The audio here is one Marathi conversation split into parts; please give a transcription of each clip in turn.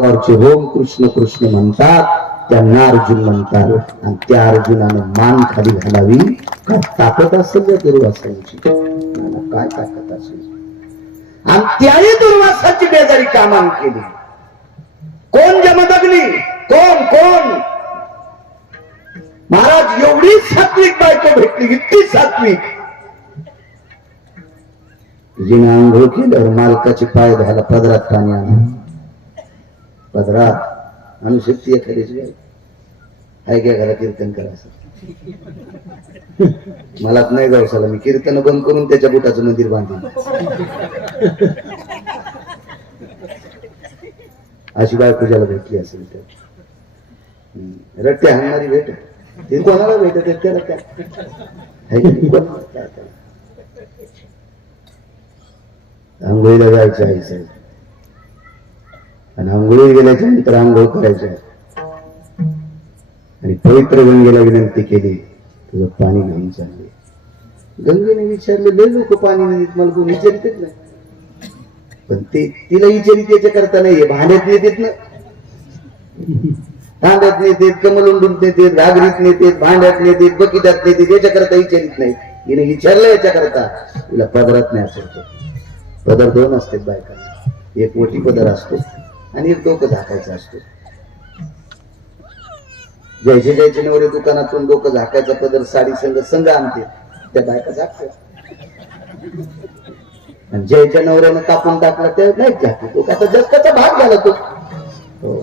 गावचे होम कृष्ण कृष्ण म्हणतात त्यांना अर्जुन म्हणतात. आणि त्या अर्जुनानं मान खाली घालावी. काय ताकद असेल या दुर्वासांची? काय ताकद असेल? आणि त्याही दुर्वासाची बेजारी कामान केली. कोण जमदग्नी? कोण कोण? महाराज एवढी सात्विक बायको भेटली इतकी सात्विक. जिने आंघोळ केल्यावर मालकाचे पाय घाला पदरात पाणी आणा पदरात आणू शकते एखाद्याची बाई हाय काय घरा कीर्तन करायचं मलाच नाही गावसाला मी कीर्तन बंद करून त्याच्या बुटाचं मंदिर बांधलं अशी बाय पूजाला भेटली असेल तर. रट्टे हाणणारी भेट ते कोणाला भेटत आहेत त्याला काय? आंघोळीला जायचे आई साहेब. आणि आंघोळी गेल्याच्यानंतर आंघोळ करायचं. आणि पवित्र गंगेला विनंती केली तुझं पाणी घेऊन चालले. गंगेने विचारले लय लोक पाणी नाही मला कोण विचारितच नाही. पण ते तिला विचारित याच्या करता नाहीये भांड्यात नेतेत ना. भांड्यात नेतेत कमलुंडून नेतेत घागरीत नेतेत भांड्यात नेतेत बकिटात नेतेत याच्या करता विचारित नाही. हिने विचारलं याच्या करता तिला पदरात नाही असतो. पदर दोन असते बायका एक मोठी पदर असतो. आणि डोकं झाकायचं असतो. जयचे जयचे नवरे दुकानातून डोकं झाकायचा पदर साडी संघ संघ आणते त्या बायका झाकतात. आणि जयच्या नवऱ्यानं कापून टाकला ते नाही झाकतो. तो आता जस्ताचा भाग झाला तो. हो.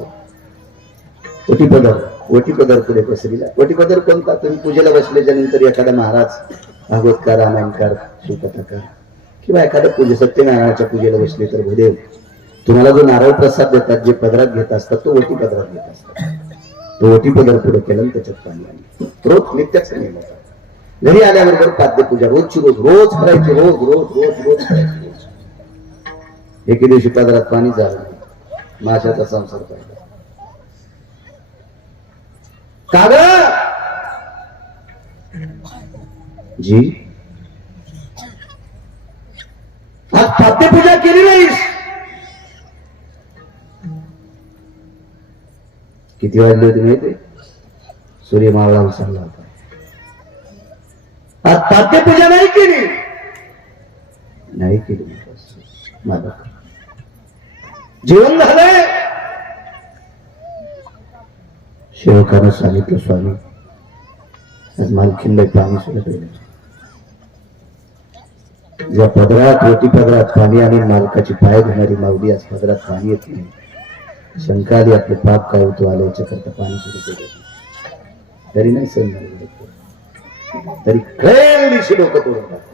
वटी पदर वटी पदर पुढे पसरीला. वटी पदर कोणता? तुम्ही पूजेला बसल्याच्या नंतर एखादा महाराज भागवतकार रामायणकार सुकथाकार किंवा एखाद्या पूजे सत्यनारायणाच्या पूजेला बसले तर भदेव. तुम्हाला जो नारळ प्रसाद देतात जे पदरात घेत असतात तो ओटी पदरात घेत असतात. तो ओटी पदर पुढे केलं त्याच्यात पाणी रोज नित्याच नियम होता. घरी आल्याबरोबर पाद्यपूजा रोजची रोज रोज करायची रोज रोज रोज रोज करायची रोज एके दिवशी पदरात पाणी झालं. माशाचा संसार पाहिजे काग जी? आज पाद्यपूजा केली नाहीस? किती वाजले होते माहिती? सूर्य मावळा विसरला होता. आज पाद्यपूजा नाही केली? नाही केली. माझा जेवण झालंय? सेवकानं सांगितलं स्वामी. आज मालखीनला पाणी सुद्धा ज्या पदरात रोटी पदरात पाणी आणि मालकाची पाय धुणारी माऊली आज पदरात पाणी येत नाही. शंका आली आपले पाप काय होतो आले याच्याकरता पाणी सुरू केलं. तरी नाही सण तरी कळेल डोकं तोडून टाकलं.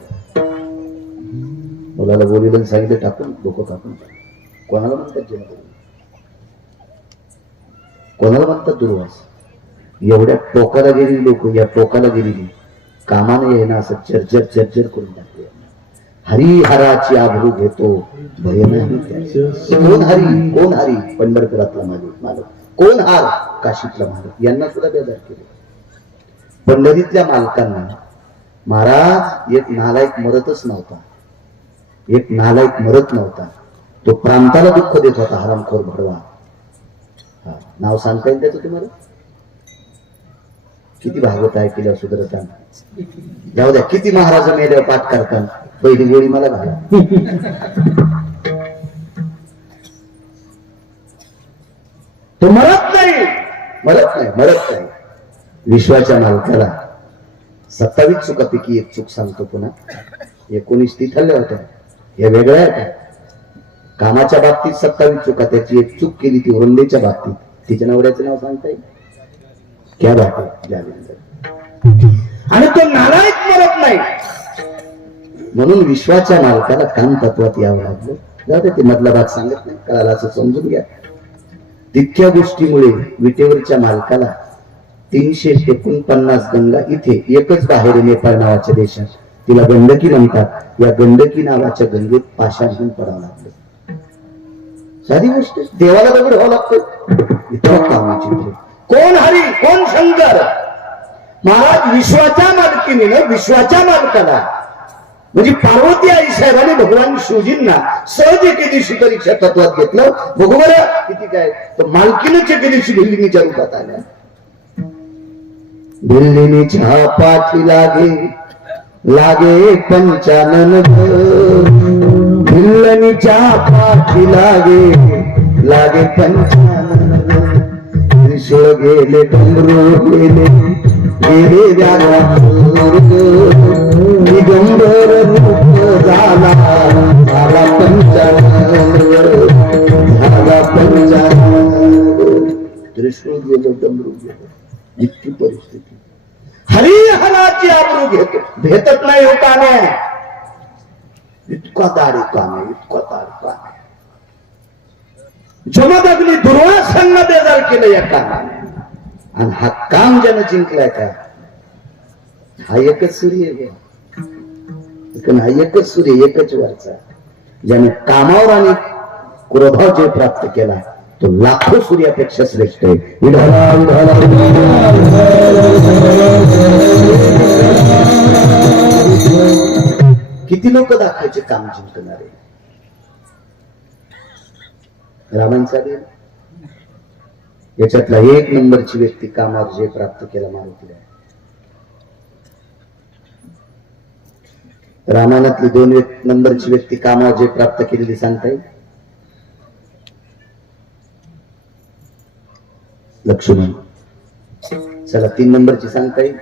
मुलाला बोलिलं सांगितलं टाकून डोकं टाकून कोणाला म्हणतात जेव्हा कोणाला म्हणतात दुर्वास? एवढ्या टोकाला गेलेली लोक या टोकाला गेलेली कामाने येणं असं चर्चर चर्चर करून टाकते हरिहराची आभरू घेतो. भय नाही कोण हरी? कोण हरी? पंढरपुरातला मालिक मालक. कोण हार? काशीतला मालक. यांना सुद्धा बेजार केले. पंढरीतल्या मालकांना महाराज एक नालायक मरतच नव्हता. एक नालायक मरत नव्हता. तो प्रांताला दुःख देत होता हरामखोर भडवा. नाव सांगता येईल त्याचं तुम्हाला? किती भागवत आहे सुधरताना जाऊ द्या किती महाराज मेल्यावर पाठ करताना? पहिली गोळी मला घाला. तो मरत नाही. मरत नाही मरत नाही. विश्वाच्या मालकाला सत्तावीस चुकापैकी एक चूक सांगतो पुन्हा. एकोणीस ती ठरल्या होत्या. हे वेगळ्या होत्या. कामाच्या बाबतीत सत्तावीस चुका त्याची एक चूक केली ती वृंदेच्या बाबतीत. तिच्या नवऱ्याचं नाव सांगता येईल? क्या बात आहे आणि तो नालायक मरत नाही. म्हणून विश्वाच्या मालकाला काम तत्वात यावं लागलं. जाते ते मधला भाग सांगत नाही कळाला असं समजून घ्या. तितक्या गोष्टीमुळे विटेवरच्या मालकाला तीनशे एकोणपन्नास गंगा इथे एकच बाहेर नेपाळ नावाच्या देशात तिला गंडकी म्हणतात या गंडकी नावाच्या गंगेत पाषाण पडावं लागलं. साधी गोष्ट देवाला दगड व्हावं लागतं. इतर कामाची कोण हरी कोण शंकर? महाराज विश्वाच्या मालकीने विश्वाच्या मालकाला म्हणजे पार्वती आई साहेबांनी भगवान शिवजींना सहज एके दिवशी परीक्षा तत्वात घेतलं. बघू किती काय. तर मालकीनच एके दिवशी भिल्लिनीच्या रूपात आल्या. भिल्लिनीच्या पाठी लागे लागे पंचानन भिल्लनीच्या पाठी लागे लागे पंचानन त्रिशूळ गेले डमरू गेले गेले व्याघ्र दिगंबर रूप झाला झाला पंचानन झाला पंचानन त्रिशूळ गेलं डमरू गेलं इतकी परिस्थिती. हरी हराची आबरू घेतो भेटत नाही हो काने हो इतका दारी काने इतका दारी काने अगदी दुर्वासांना बेजार केलं या कामाने आणि हा काम ज्यानं जिंकलाय का? हा एकच सूर्य आहे हा एकच सूर्य एकच वरचा. ज्याने कामावर आणि कुरभाव जय प्राप्त केला तो लाखो सूर्यापेक्षा श्रेष्ठ आहे. विढाला, विढाला. किती लोक दाखवायचे काम जिंकणारे? रामांचा देव. याच्यातला एक नंबरची व्यक्ती कामावर जे प्राप्त केला मारुतीला. रामायणातली दोन नंबरची व्यक्ती कामावर जे प्राप्त केलेली सांगता येईल? लक्ष्मण. चला तीन नंबरची सांगता येईल.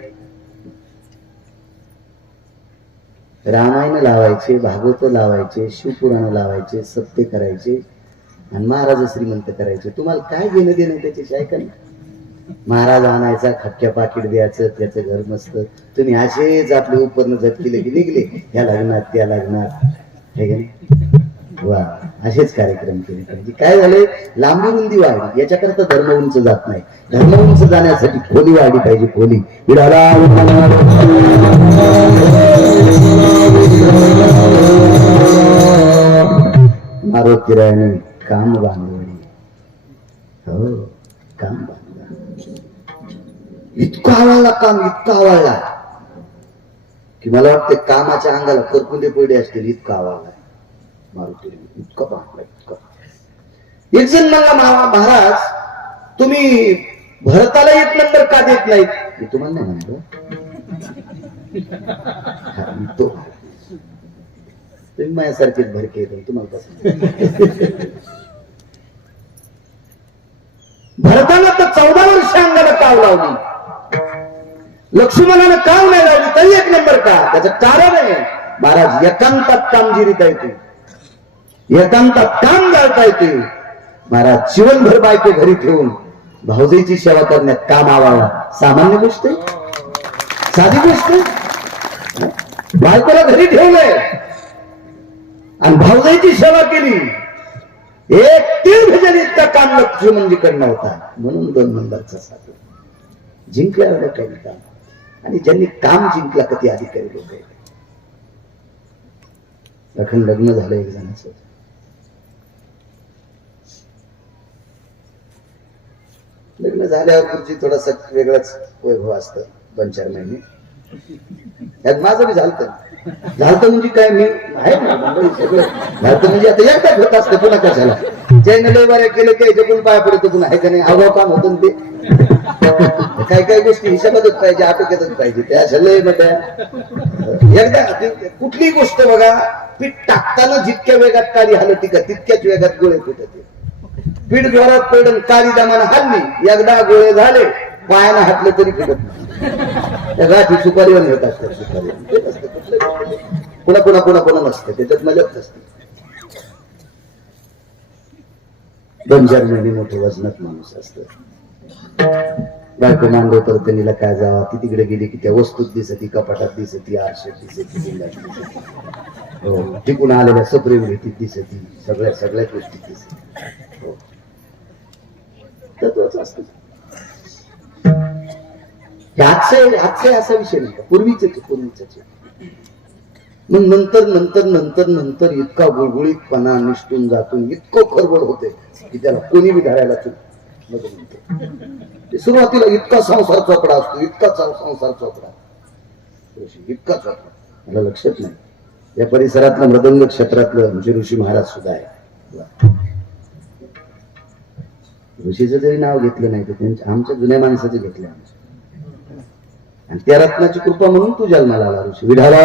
रामायण लावायचे भागवत लावायचे शिवपुराण लावायचे सत्य करायचे आणि महाराज श्रीमंत करायचे. तुम्हाला काय घेणं देणं त्याच्याशी ऐका ना. महाराज आणायचा खटक्या पाकिट द्यायचं त्याचं घर मस्त. तुम्ही असेच आपले उपरनं झटकिले की निघले. या लग्नात त्या लग्नात. हे वा असेच कार्यक्रम केले पाहिजे. काय झाले लांबी उंदी वाढली. याच्याकरता धर्म उंच जात नाही. धर्म उंच जाण्यासाठी खोली वाढली पाहिजे खोली. मारुती राणी काम बांधवणी हो काम बांधलं इतका आवडला काम इतका आवडला. की मला वाटतं कामाच्या अंगाला करकुंडे पडे असतील इतका आवडला. मारुती इतका पाहला इतका एक जण म्हणला "महा- महाराज तुम्ही भरताला एक नंबर का देत नाही मी तुम्हाला नाही म्हणतो तो तुम्ही माझ्यासारखेच भरके तुम्हाला कसं भरताना तर चौदा वर्ष अंगाला काव लावली. लक्ष्मणानं काम नाही लावली तरी एक नंबर का? त्याचं कारण आहे. महाराज एकांतात कामगिरीत आहे तू. एकांतात काम जाळता येते. महाराज जीवनभर बायको घरी ठेवून भाऊजाईची सेवा करण्यात काम आवावा सामान्य गोष्ट साधी गोष्ट बायकोला घरी ठेवलंय. आणि भाऊजाईची सेवा केली. एक तीन भजन इतका काम लक्ष्मणजीकडनं होता. म्हणून दोन नंबरचा साधू. जिंकल्यावर काही काम? आणि ज्यांनी काम जिंकला कधी अधिकारी लोक आहेत. अखंड लग्न झालं एक जणाचं. लग्न झाल्यावर पुढची थोडासा वेगळाच वैभव असत दोन चार महिने. यात माझं बी झालत. झालत म्हणजे काय मी आहे ना सगळं. झालत म्हणजे आता एकटाच होत असतं पुन्हा कशाला ज्याने लय बऱ्या केलं की याच्याकडून पाया पडतो पुन्हा आहे का नाही? अगाव काम होतं ते. काही काही गोष्टी हिशोबातच पाहिजे आटोक्यातच पाहिजे. त्या सगळे लय एकदा कुठली गोष्ट बघा पीठ टाकताना जितक्या वेगात काळी हलती का तितक्याच वेगात गोळे फुटते. पीठ जोरात पडून काळी दमानं हल्ली एकदा गोळे झाले पायानं हाटलं तरी फिरत नाही. सुपारीवर येत असतात सुपारी. कुणा कुणा कुणा पुन्हा नसतं त्याच्यात मजाच असते. दोन चार महिने मोठे वजनात माणूस असत. बायको मांडव तर त्यांनीला काय जावा? ती तिकडे गेली की त्या वस्तूत दिसती कपाटात दिसती आरशात दिसती हो. टिकून आलेल्या सप्रेम ती दिसती सगळ्या सगळ्या गोष्टी दिसत. हो. तत्वच असत. आजचे आजचे असा विषय नाही. पूर्वीच पूर्वीच मग नंतर नंतर नंतर नंतर इतका गुळगुळीतपणा निष्ठून जातून इतकं खरबड होते की त्याला कोणी बी धरायला चूक नको सुरुवातीला इतका संसार चोपडा असतो इतका संसार चोपडा इतका चोपडा मला लक्षात नाही. या परिसरातलं मृदंग क्षेत्रातलं म्हणजे ऋषी महाराज सुद्धा आहे. ऋषीचं जरी नाव घेतलं नाही तर त्यांच्या आमच्या जुन्या माणसाचं घेतलं आमचं. आणि त्या रत्नाची कृपा म्हणून तू जन्माला आला ऋषी. विढाला.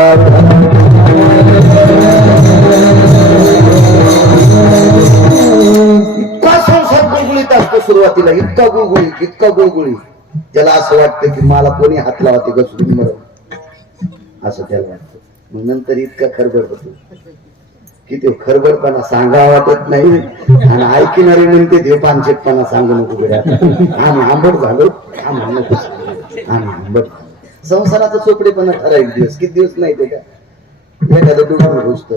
गुळगुळीत असतो सुरुवातीला इतका गुळगुळीत इतका गुळगुळी. त्याला असं वाटतं की मला कोणी हात लावा ते घसरून मरव. असं त्याला वाटतं. मग नंतर इतका खरबड होतो. की ते खरबडपणा सांगा वाटत नाही. आणि ऐकणारे म्हणते ते पानशेटपणा सांगू नको गड्या. आम्ही आंबट झालो. आम्ही नको सांगू. आम्ही आंबट झालो. संसाराचा चोपडेपणा ठराविक दिवस. किती दिवस नाही ते का? एखादं डोळा होऊस तर.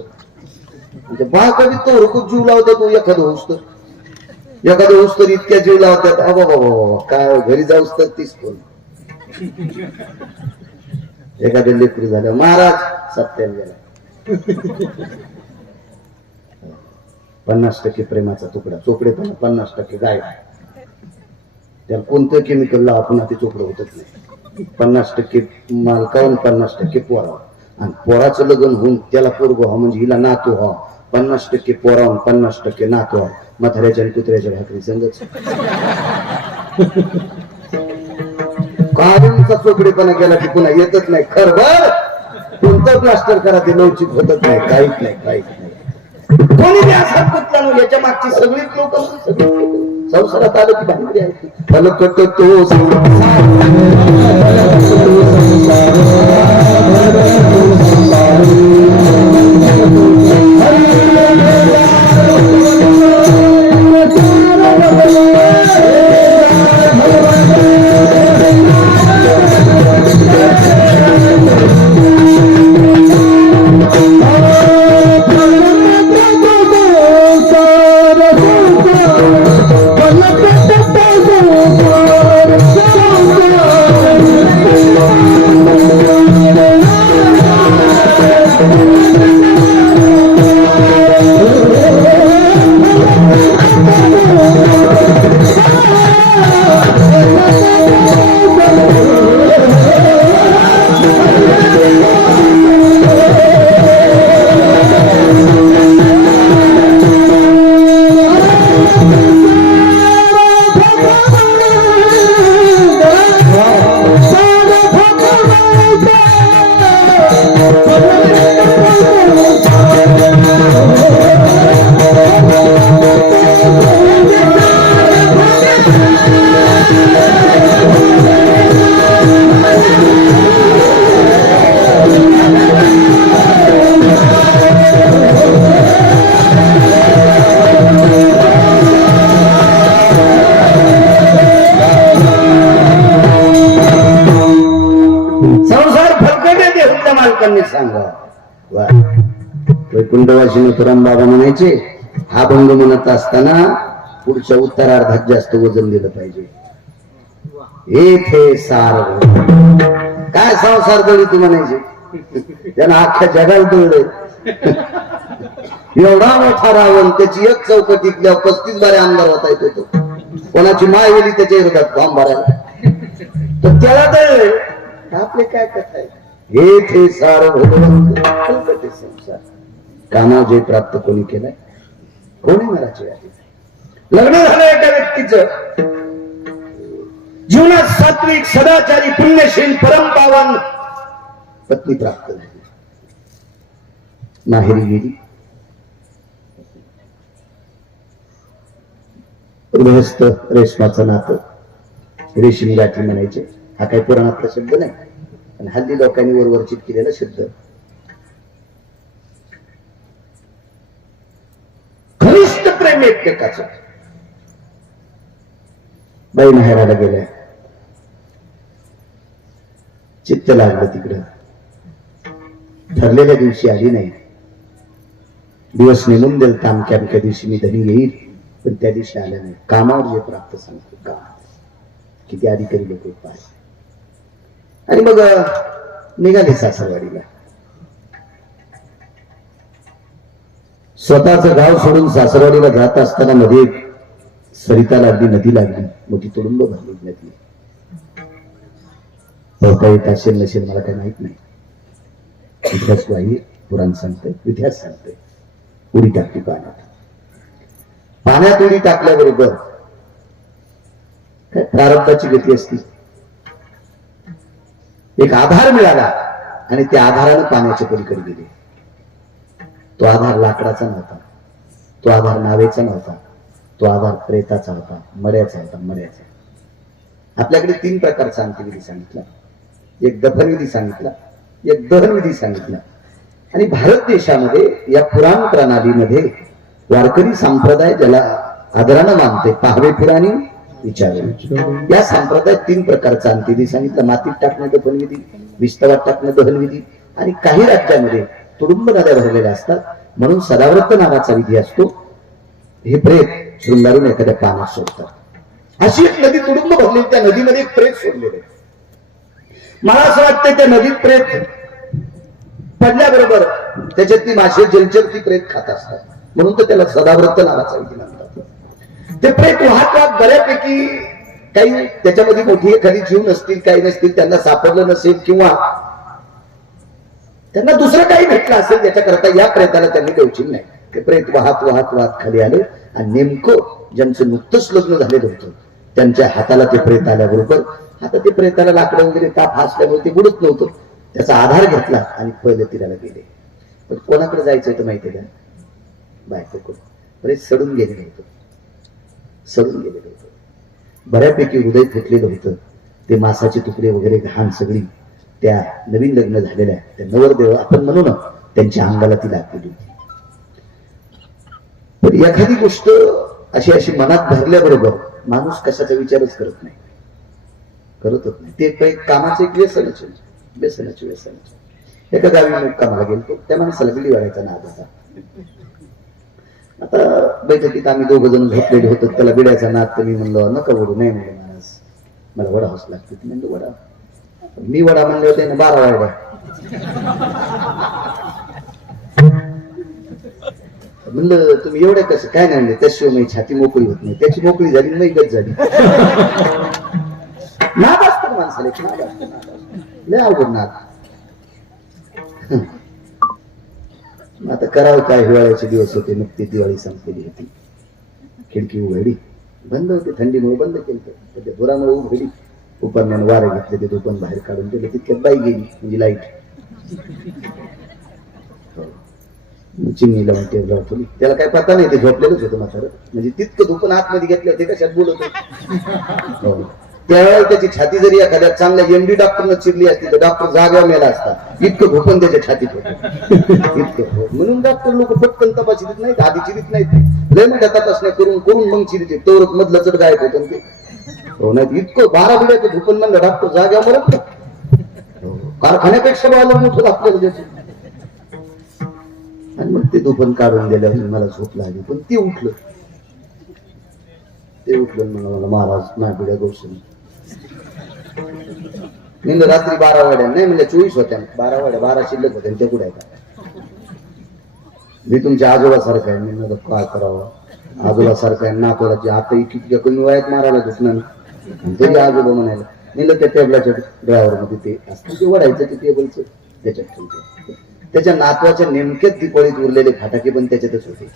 बा कधी तो रुकून जीव लावतो तू एखादं होऊस तर. एखादं उस्तर इतक्या जीव लावतात. अबा बाबा काय घरी जाऊस तर तीच कोण? एखाद्या लेकरी झाल्या महाराज सत्यान गेला. पन्नास टक्के प्रेमाचा तुकडा चोपडे पण पन्नास टक्के गाय. त्याला कोणतं केमिकल लावा पुन्हा ते चोपडं होतच नाही. पन्नास टक्के मालकाहून पन्नास टक्के पोरावं आणि पोराचं लग्न होऊन त्याला पोरगो हा म्हणजे हिला नातू हा पन्नास टक्के पोरावून पन्नास टक्के नातू व्हा म्हाताऱ्याच्या आणि कुत्र्याच्या भाकरी संगच काढूनचा चोपडेपणा गेला की पुन्हा येतच नाही. खरबर कोणतं प्लास्टर करा ते लवचिक होतच नाही. काहीच नाही काहीच नाही. कोणी बी असा कुठला याच्या मागची सगळीच लोक संसारात आलं की भांडी आहे फलकट तो संसार. वैकुंठवासी तुराम बाबा म्हणायचे हा भंग म्हणत असताना पुढच्या उत्तरार्धात जास्त वजन दिलं पाहिजे. येथे सार काय संसार दळी तू म्हणायचे? त्यांना अख्ख्या जगाला दळले एवढा मोठा रावण त्याची एक चौकटीतल्या पस्तीस बारे आमदार होता येतो तो. कोणाची माय गेली त्याच्या विरोधात फॉर्म भरायला. तर त्याला दळले आपले काय कथा आहे? हे ते सार भगवंत संसार. कामा जे प्राप्त कोणी केलंय? कोणी मराचे आहे? लग्न झालं एका व्यक्तीचं. जीवनात सात्विक सदाचारी पुण्यशील परमपावन पत्नी प्राप्त झाली. माहेरी गेली. गृहस्थ रेशमाचं नातं. रेशीम गाठी म्हणायचे. हा काही पुराणातला शब्द नाही. पण हल्ली लोकांनी वरवरचित केलेला शब्द प्रेम एकमेकाचं. बाई माहेराला गेल्या. चित्त लागलं तिकडं. ठरलेल्या दिवशी आली नाही. दिवस निघून देईल तामक्या अमक्या दिवशी मी धनी येईल पण त्या दिवशी आल्या नाही. कामावर जे प्राप्त सांगतो काम किती अधिकारी लोक पाहिजे आणि मग निघाले सासरवाडीला. स्वतःच गाव सोडून सासरवाडीला जात असताना मध्ये सरिता लागली नदी लागली. मोठी तुडुंब भरली नदी पोहता येत असेल नसेल मला काही माहीत नाही. इतिहास वाही पुराण सांगतोय इतिहास सांगतोय. उडी टाकली पाण्यात. पाण्यात उडी टाकल्याबरोबर काय प्रारब्धाची गती असती? एक आधार मिळाला आणि त्या आधारानं पाण्याच्या पलीकडे गेले. तो आधार लाकडाचा नव्हता. तो आधार नावेचा नव्हता. तो आधार प्रेताचा होता मड्याचा होता मड्याचा आपल्याकडे तीन प्रकारचा अंत्यविधी सांगितला. एक दफनविधी सांगितला एक दहनविधी सांगितला. आणि भारत देशामध्ये या पुराण प्रणालीमध्ये वारकरी संप्रदाय ज्याला आदरानं मानते पाहावे फिराणी विचार या संप्रदायात तीन प्रकारचा अंत्यविधी सांगितला. मातीत टाकणं दफनविधी विस्तवात टाकणं दहनविधी आणि काही राज्यामध्ये तुडुंब नद्या भरलेल्या असतात. म्हणून सदाव्रत नावाचा विधी असतो. हे प्रेत शृंगारून एखाद्या पाण्यात सोडतात. अशी एक नदी तुडुंब भरली त्या नदीमध्ये एक प्रेत सोडलेले मला असं वाटतं त्या नदीत प्रेत पडल्याबरोबर त्याच्यातली मासे जलचर ती प्रेत खात असतात. म्हणून तर त्याला सदाव्रत नावाचा विधी म्हणतात. ते प्रेत वाहत वाहत बऱ्यापैकी काही त्याच्यामध्ये मोठी एखादी जीव नसतील काही नसतील त्यांना सापडलं नसेल किंवा त्यांना दुसरं काही भेटलं असेल त्याच्याकरता या प्रेताला त्यांनी देऊची नाही. ते प्रेत वाहत वाहत वाहत खाली आले आणि नेमकं ज्यांचं नुकतंच लग्न झालेलं होतं त्यांच्या हाताला ते प्रेत आल्याबरोबर आता ते प्रेताला लाकडं वगैरे ताप असल्यामुळे ते बुडत नव्हतं. त्याचा आधार घेतला आणि पहिलं तिला गेले. पण कोणाकडे जायचं होतं माहिती का? बायकोकडे. प्रेत सडून गेलेलं होतं. सडून गेलेलं होतं. बऱ्यापैकी हृदय फुटलेलं होतं. ते मासाचे तुकडे वगैरे घाण सगळी त्या नवीन लग्न झालेल्या त्या नवरदेव आपण म्हणू ना त्यांच्या अंगाला ती लागलेली होती. पण एखादी गोष्ट अशी अशी मनात भरल्याबरोबर माणूस कशाचा विचारच करत नाही. करतच नाही. ते काही कामाचं एक व्यसनच व्यसनाचे व्यसनच. एका गावी मी कामाला गेलतो. त्या माणसाला बिडी वाढायचा नाद होता. आता बैठकीत आम्ही दोघ जण झोपलेले होतो. त्याला बिड्याचा नाद तर मी म्हणलो नका वडू नाही म्हणलं महाराज मला वडावंच लागते. ती म्हणलं वडा मी वडा म्हणले होते ना बारा वाड्या म्हणलं तुम्ही एवढे कसं? काय नाही म्हणले त्याशिवाय माझी छाती मोकळी होत नाही. त्याची मोकळी झाली नाही गत झाली. नाद असतात माणसाला नाद लय अवघड नाद. आता करावं काय? हिवाळ्याचे दिवस होते नुकती दिवाळी संपलेली होती. खिडकी उघडी बंद होती थंडीमुळे बंद केलं. तर उघडी उपरण्यानं वारे घेतले ते दुकान बाहेर काढून दिले. तितक्यात बाई गेली म्हणजे लाइट. हो. चिमणी लावून टेबलावर लावतो त्याला काय पता नाही ते झोपलेलंच होतं म्हातारं. म्हणजे तितकं दुकान आतमध्ये घेतलं ते कशात बोलत हो. त्यावेळेला त्याची छाती जरी एखाद्या चांगल्या एमडी डॉक्टरनं चिरली असती तर डॉक्टर जागा मेला असता. इतकं भूपन त्याच्या छातीत होतं. इतकं म्हणून डॉक्टर लोक पटकन तपासित नाहीत आधी चिरीत नाहीत. लय मोठ्या तपासण्या करून करून मग चिरीते तोरत मधलं चढ गायब होतं. ते हो नाही इतकं बारा बिड्याचं भूपन म्हणलं डॉक्टर जाग्यावर मरत हो. कारखान्यापेक्षा बाला मोठं आपल्याला त्याचं? आणि मग ते दुपण काढून दिल्यावर मला झोप लागली. पण ते उठलं. ते उठलं मला महाराज नाही बिड्या गोष्ट मी रात्री बारा वाड्या नाही म्हणजे चोवीस होत्या. बारा वाड्या बारा शिल्लक होत्या आणि त्या कुठे का मी तुमच्या आजोबा सारखा आहे. मी काय करावं? आजोबा सारखा आहे. नातोडाची आता इतक्या कमी वयात मारायला दुसणं आणि आजोबा म्हणायला म्हणलं त्या टेबलाच्या ड्रायव्हरमध्ये ते असतं. ते वडायचं ते टेबलचं त्याच्यात ठेवते. त्याच्या नातवाच्या नेमकेच दिपाळीत उरलेले फाटाके पण त्याच्यातच होते.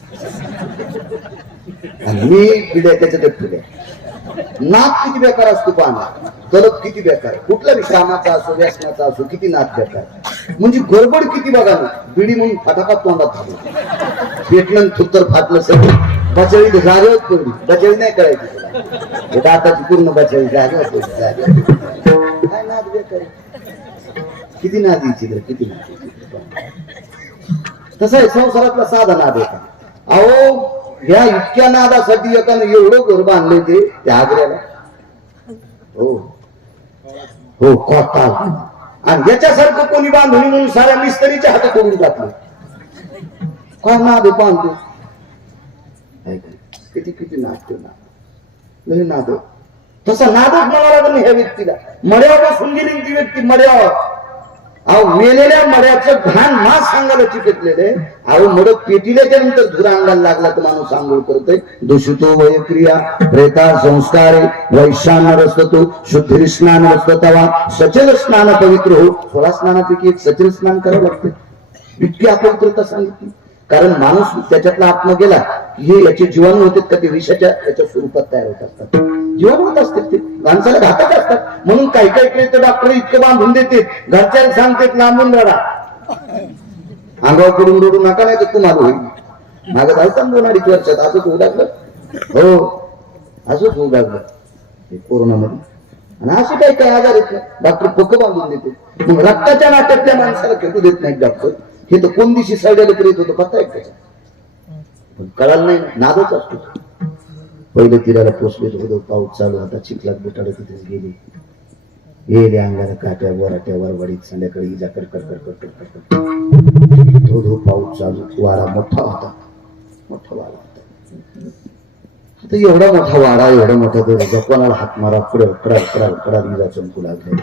आणि मी पिढ्या त्याच्यातच पिढ्या नाक किती बेकार असतो पाहणार तलप किती बेकार? कुठला बी असो व्यसनाचा असो किती नाक बेकार? म्हणजे गडबड किती बघा ना बिडी म्हणून फटाका तोंडात थांबलो पेटलं थुत्तर फाटलं सगळं. बचाळी तर जागेवर पडली. बचाळी नाही करायची दाताची पूर्ण बचावी जागेवर पडली काय नाद बेकार किती नाद यायची तर किती नाद तसं आहे संसारातला साधा नाद आहे. अहो ह्या इतक्या नादासाठी एकानं एवढं घर बांधले ते त्या आग्र्याला. हो. हो कोता आणि याच्यासारखं कोणी बांधून म्हणून साऱ्या मिस्त्रीच्या हातात करून टाकलं. का नाद बांधतो किती किती नाद नाद. नाद. तसा नादच म्हणावा लागेल ह्या व्यक्तीला. मड्यावर बसून गेली ती व्यक्ती मड्यावर. अहो मेलेल्या मड्याचं घाण मास सांगायला चिकटलेले. अहो मड पेटील्याच्या नंतर धुर अंगाला लागला तर माणूस आंघोळ करतोय. दूषितो वयक्रिया प्रेता संस्कार वैशान रस्ततो शुद्धी स्नान रस्ततवा सचल स्नान पवित्र हो. सोळा स्नानापैकी एक सचल स्नान करावं लागतं. इतकी अपवित्रता सांगितली. कारण माणूस त्याच्यातला आत्मा गेला की हे याचे जीवाणू होते का ते विषाच्या याच्या स्वरूपात तयार होत असतात. जीवाणू असते. असतात ते माणसाला घातक असतात. म्हणून काही काही काही तर डॉक्टर इतके बांधून देते घरच्याला सांगतात लांबून रडा. अंगावर पडून रडू नका नाही तर तुम्हाला होईल. माझं आलता दोन अडीच वर्षात. असंच होऊ लागलं हो. असंच होऊ लागलं कोरोनामध्ये. आणि असे काही काही आजार आहेत डॉक्टर पक्क बांधून देते मग रक्ताच्या नाट्यात त्या माणसाला खेळू देत नाही डॉक्टर. हे तर कोण दिवशी साईडाला करीत होतं पत्ता आहे त्याचा कळालं नाही. नादच असतो. पहिले तिराला पोचले होतो पाऊस चालू होता चिखलात बिटाडत तिथेच गेले. गेले अंगाला काट्या वराट्या वरवाडीत संध्याकाळी इजा कडकड कडकड कडकड कडकड. धो धो पाऊस चालू. वारा मोठा होता. मोठा वारा होता. आता एवढा मोठा वारा एवढा मोठा तो कोणाला हात मारा पुढे कडा कडा कडा इजा चमकू लागले.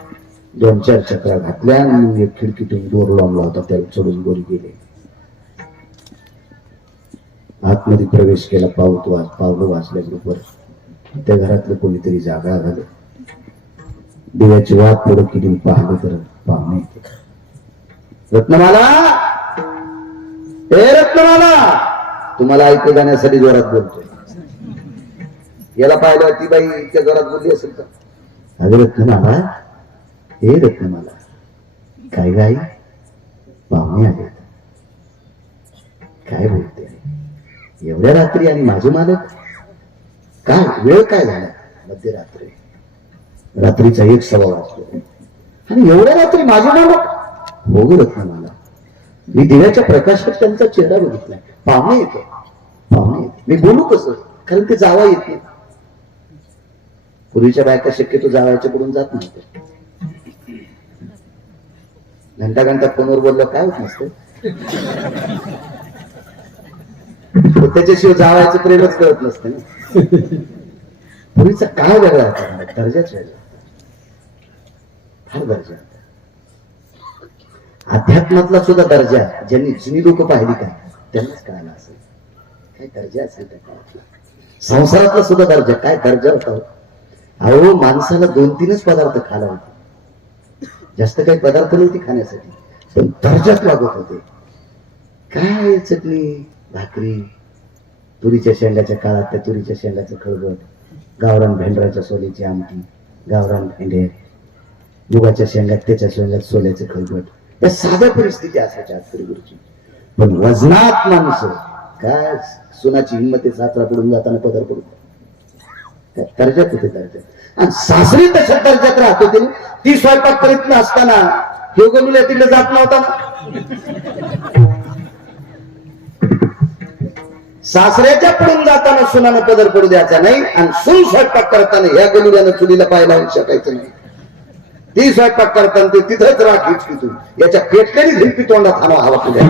दोन चार चक्रा घातल्या आणि एक खिडकीतून दोर लावला होता त्याला चढून गोरी गेले. आतमध्ये प्रवेश केला पाऊत वाज पावलं वाचल्या त्या घरातलं कोणीतरी जागा झालं दिव्याची वाट पुढे केली पाहिलं तर पाहुणे. रत्नमाला! ए रत्नमाला! तुम्हाला ऐकू जाण्यासाठी जोरात बोलतोय. याला पाहिलं ती बाई इतक्या जोरात बोलली असेल तर. अगं रत्नमाला हे रत्नमाला काय गाई पाहुणे आहेत काय बोलते? एवढ्या रात्री आणि माझे मालक? काय? वेळ काय झाला? मध्यरात्री. रात्रीचा एक सवा वाजतो. आणि एवढ्या रात्री माझे मालक? हो रत्न मला मी दिव्याच्या प्रकाशात त्यांचा चेहरा बघितलाय. पाहुणे येतो. पाहुणे येते. मी बोलू कसं? कारण ते जावा येत नाही. पूर्वीच्या बायका शक्यतो जावायच्या कडून जात नव्हत्या. घंटा घंटा फोनवर बोललं काय होत नसतं? त्याच्याशिवाय जावायचं प्रेमच करत नसते ना. पूर्वीचा काय वेगळा होता दर्जाच वेगळा. फार दर्जा अध्यात्मातला सुद्धा दर्जा ज्यांनी जुनी लोक पाहिली का त्यांनाच कळाला असेल. काय दर्जा असेल त्या काळातला? संसारातला सुद्धा दर्जा. काय दर्जा होता हो? अहो माणसाला दोन तीनच पदार्थ खायला होते. जास्त काही पदार्थ नव्हते खाण्यासाठी. पण दर्जात लागत होते. काय चटणी? भाकरी तुरीच्या शेंगाच्या काळात त्या तुरीच्या शेंगाचं खळगट गावरान भेंडराच्या सोल्याची आमटी गावरान भेंडे मुगाच्या शेंगात त्याच्या शेंगात सोल्याचं खळगट या साध्या परिस्थिती असायच्या आजपूर्वीची पण वजनात माणूस काय सुनाची हिंमत आहे सासरा पडून जाताना पदर पडून त्या दर्जात होते दर्जात. आणि सासरी तशा दर्जात राहत होते. ती स्वयंपाक करीत नसताना हे गलुल्या तिला जात नव्हता ना. सासऱ्याच्या पडून जाताना सुनानं पदर पडू द्यायचा नाही आणि सून स्वयंपाक करताना या गलुल्यानं चुलीला पाय लावून शकायचं नाही. ती स्वयंपाक करताना ते तिथंच राख हिचकितून याच्या पेटलेली झिंपी तोंडात हवा हवा तुझ्या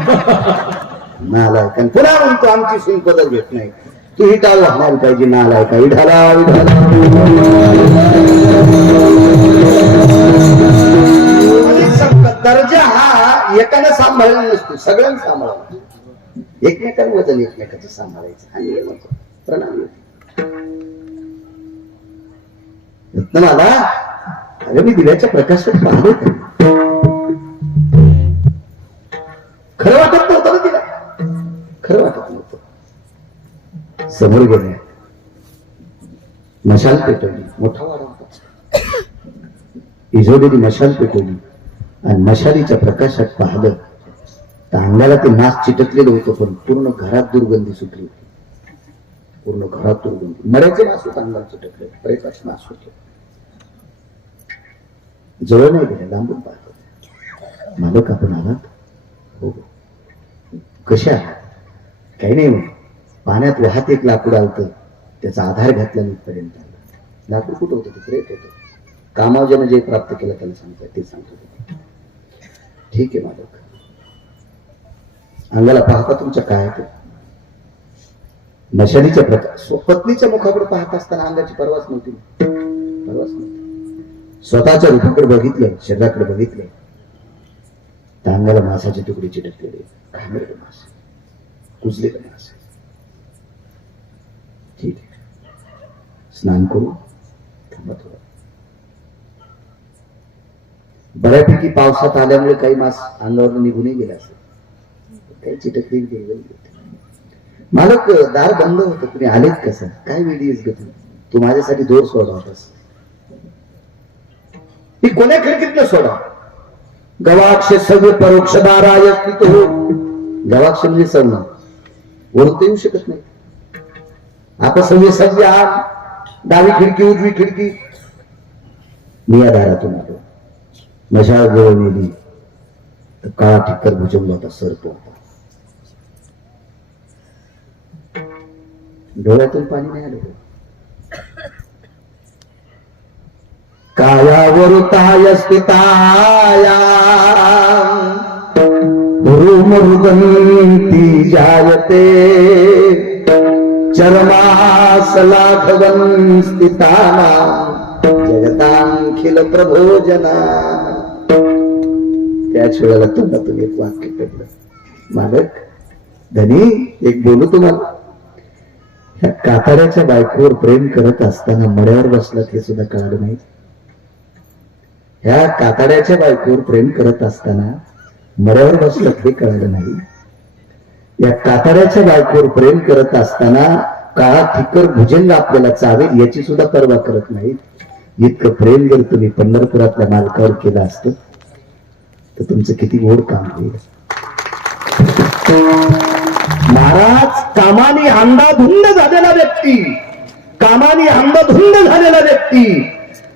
नालायक आणि पुन्हा म्हणतो आमची सून पदर घेत नाही. तू ही टाळ वाहणार पाहिजे नालायक. इढाला इढाला. म्हणजे दर्जा हा एकानं सांभाळला नसतो सगळ्यांना सांभाळावा. एकमेकांना वजन एकमेकाचं सांभाळायचं आणि हे प्रणाम रत्नमाला अगं मी दिव्याच्या प्रकाशात पाहतो खरं वाटत नव्हतं ना तिला. खरं वाटत नव्हतं. समोर गेले. मशाल पेटवली. मोठा वाडा होता. इजोलेली मशाल पेटवली. आणि मशालीच्या प्रकाशात पाहिलं तर अंगाला ते मास चिटकलेलं होतं पण पूर्ण घरात दुर्गंधी सुटली होती. पूर्ण घरात दुर्गंधी. मऱ्याचे मास होत अंगाला चिटकले प्रेताचे मास होते. जवळ नाही गेले लांबून पाहत. मालक आपण आलात? हो. कशा आहात? काही नाही मग पाण्यात वाहत एक लाकूड आलत. त्याचा आधार घातला पर्यंत आला. लाकूड कुठं होतं? तिकडे येत होतं. कामावजानं जे प्राप्त केलं त्याला सांगतोय ते सांगतो ठीक आहे मालक. अंगाला पाहता तुमच्या काय आहे ते? मशालीच्या प्रकार. पत्नीच्या मुखाकडे पाहत असताना अंगाची परवाच नव्हती. परवाच नव्हती. स्वतःच्या रूपाकडे बघितले शरीराकडे बघितले. तर अंगाला मासाचे तुकडे चिटकलेले घाणेरडे मास. कुजलेले मास. ठीक आहे. स्नान करू थांबत होत बऱ्यापैकी पावसात आल्यामुळे काही मास अंगावर निघूनही गेला असेल. काही चिटकली गेली मालक दार बंद होतं. तुम्ही आलेत कसं काय वेळी ग तू तू माझ्यासाठी दोर सोडा होतास ती कोण्या खिडकीतनं सोडा? गवाक्ष सगळे परोक्ष दाराय स्थित हो. गवाक्ष म्हणजे सगळं वरून येऊ शकत नाही. आता सगळे सगळे आत डावी खिडकी उजवी खिडकी. मी या दारातून आलो. मशाळ जवळ नेली तर काळा ठिक्कर भुजवला होता सर्प होता डोळ्यातून पाणी नाही आलं कायावरुताय स्थिताया मृगंती जायते. चरमासलाघवन स्थिताना जगतांखिल प्रभोजना. त्याच वेळेला तोंडातून एक वाक्य पडलं. मालक धनी एक बोलू तुम्हाला. ह्या काताऱ्याच्या बायकोवर प्रेम करत असताना मड्यावर बसलात हे सुद्धा कळालं नाही. ह्या काताऱ्याच्या बायकोवर प्रेम करत असताना मड्यावर बसलात हे कळालं नाही. या काताऱ्याच्या बायकोवर प्रेम करत असताना काळा ठिकर भुजंग आपल्याला चावेल याची सुद्धा पर्वा करत नाहीत इतकं प्रेम जर तुम्ही पंढरपुरातल्या मालकावर केलं असतं तर तुमचं किती गोड काम होईल. महाराज कामाने अंधाधुंद झालेला व्यक्ती. कामाने अंधाधुंद झालेला व्यक्ती.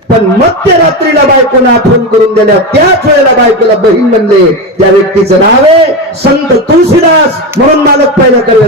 पण मध्यरात्रीला बायकोला आठवण करून दिल्या. त्याच वेळेला बायकोला बहीण म्हणले त्या व्यक्तीचं नाव आहे संत तुळशीदास. म्हणून मालक पहिला करूया